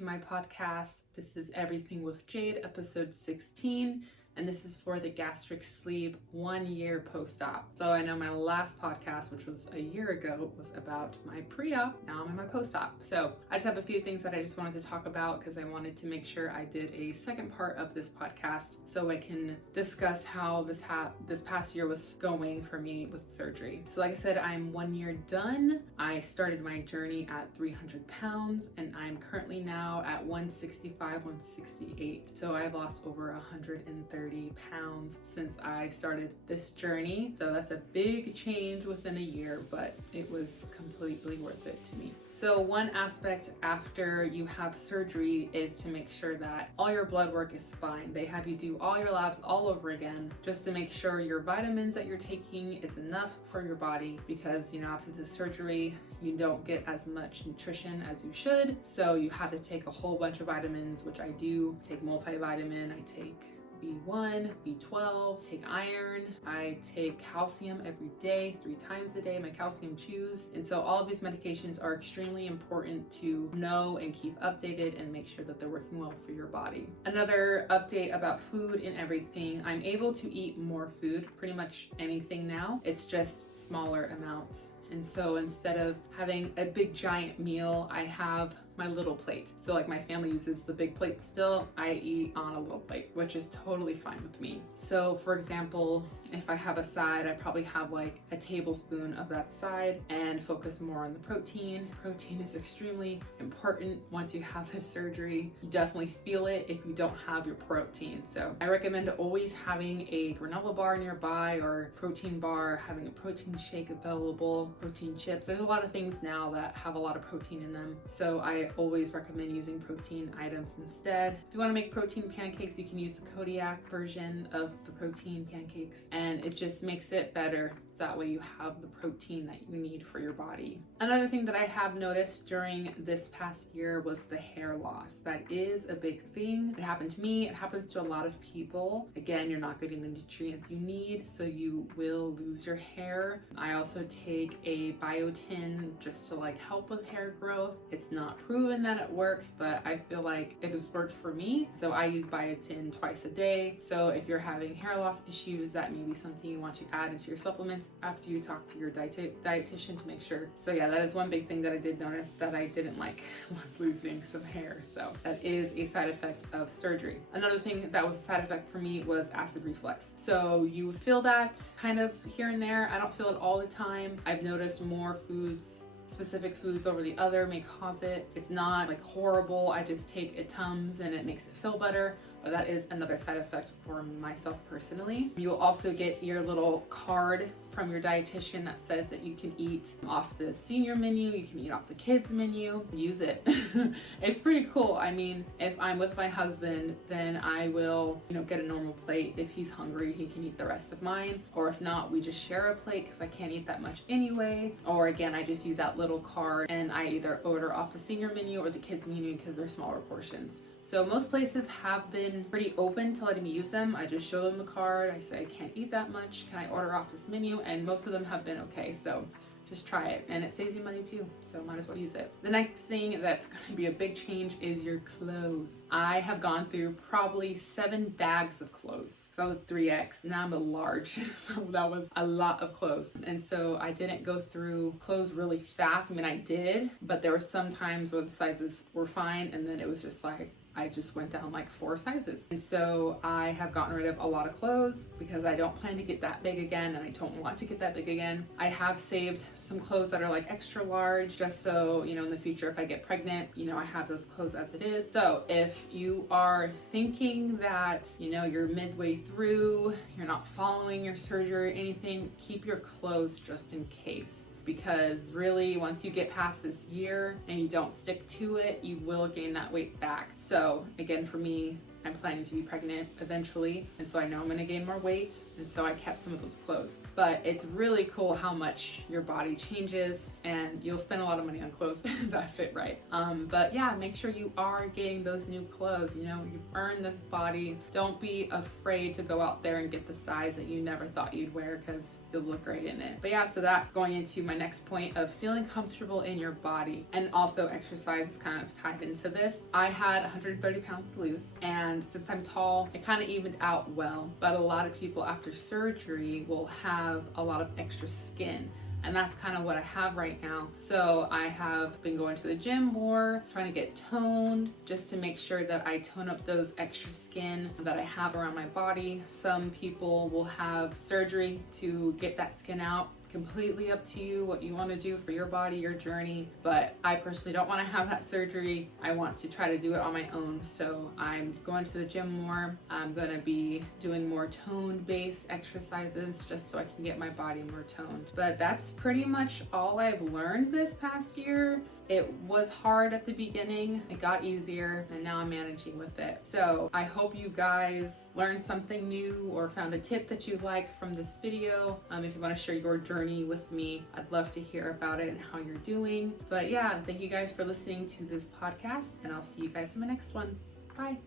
to my podcast. This is Everything with Jade, episode 16, and this is for the gastric sleeve 1 year post-op. So I know my last podcast, which was a year ago, was about my pre-op. Now I'm in my post-op. So I just have a few things that I just wanted to talk about because I wanted to make sure I did a second part of this podcast so I can discuss how this past year was going for me with surgery. So like I said, I'm 1 year done. I started my journey at 300 pounds and I'm currently now at 165, 168. So I've lost over 130 pounds since I started this journey. So that's a big change within a year, but it was completely worth it to me. So one aspect after you have surgery is to make sure that all your blood work is fine. They have you do all your labs all over again just to make sure your vitamins that you're taking is enough for your body, because after the surgery you don't get as much nutrition as you should, so you have to take a whole bunch of vitamins, which I do. Take multivitamin, I take B1, B12, take iron, I take calcium every day, 3 times a day, my calcium chews. And so all of these medications are extremely important to know and keep updated and make sure that they're working well for your body. Another update about food and everything, I'm able to eat more food, pretty much anything now. It's just smaller amounts. And so instead of having a big giant meal, I have my little plate. So like my family uses the big plate still, I eat on a little plate, which is totally fine with me. So for example, if I have a side, I probably have like a tablespoon of that side and focus more on the protein. Protein is extremely important once you have this surgery. You definitely feel it if you don't have your protein. So I recommend always having a granola bar nearby or protein bar, having a protein shake available, protein chips. There's a lot of things now that have a lot of protein in them. So I always recommend using protein items instead. If you want to make protein pancakes, you can use the Kodiak version of the protein pancakes, and it just makes it better. So that way you have the protein that you need for your body. Another thing that I have noticed during this past year was the hair loss. That is a big thing. It happened to me. It happens to a lot of people. Again, you're not getting the nutrients you need, so you will lose your hair. I also take a biotin just to help with hair growth. It's not proven that it works, but I feel like it has worked for me. So I use biotin twice a day. So if you're having hair loss issues, that may be something you want to add into your supplements after you talk to your dietitian to make sure. So yeah, that is one big thing that I did notice that I didn't like, was losing some hair. So that is a side effect of surgery. Another thing that was a side effect for me was acid reflux. So you would feel that kind of here and there. I don't feel it all the time. I've noticed more specific foods over the other may cause it. It's not horrible. I just take a Tums and it makes it feel better, but that is another side effect for myself personally. You'll also get your little card from your dietitian that says that you can eat off the senior menu, you can eat off the kids menu. Use it. It's pretty cool. I mean, if I'm with my husband, then I will, get a normal plate. If he's hungry, he can eat the rest of mine. Or if not, we just share a plate because I can't eat that much anyway. Or again, I just use that little card and I either order off the senior menu or the kids menu because they're smaller portions. So most places have been pretty open to letting me use them. I just show them the card. I say I can't eat that much. Can I order off this menu? And most of them have been okay. So just try it, and it saves you money too, so might as well use it. The next thing that's going to be a big change is your clothes. I have gone through probably 7 bags of clothes. So I was a 3X, now I'm a large, so that was a lot of clothes. And so I didn't go through clothes really fast. I mean, I did, but there were some times where the sizes were fine, and then it was just I just went down 4 sizes. And so I have gotten rid of a lot of clothes because I don't plan to get that big again, and I don't want to get that big again. I have saved some clothes that are extra large just so, in the future if I get pregnant, I have those clothes as it is. So if you are thinking that, you're midway through, you're not following your surgery or anything, keep your clothes just in case. Because really, once you get past this year and you don't stick to it, you will gain that weight back. So again, for me, I'm planning to be pregnant eventually, and so I know I'm gonna gain more weight, and so I kept some of those clothes. But it's really cool how much your body changes, and you'll spend a lot of money on clothes that fit right. But yeah, make sure you are getting those new clothes. You know, you've earned this body. Don't be afraid to go out there and get the size that you never thought you'd wear, because you'll look great in it. But yeah, so that's going into my next point of feeling comfortable in your body, and also exercise is kind of tied into this. I had 130 pounds to lose, and since I'm tall, it kind of evened out well. But a lot of people after surgery will have a lot of extra skin, and that's kind of what I have right now. So I have been going to the gym more, trying to get toned, just to make sure that I tone up those extra skin that I have around my body. Some people will have surgery to get that skin out. Completely up to you what you want to do for your body, your journey, but I personally don't want to have that surgery. I want to try to do it on my own, so I'm going to the gym more. I'm going to be doing more toned based exercises just so I can get my body more toned. But that's pretty much all I've learned this past year. It was hard at the beginning, it got easier, and now I'm managing with it. So I hope you guys learned something new or found a tip that you like from this video. If you want to share your journey with me, I'd love to hear about it and how you're doing. But yeah, thank you guys for listening to this podcast, and I'll see you guys in my next one. Bye.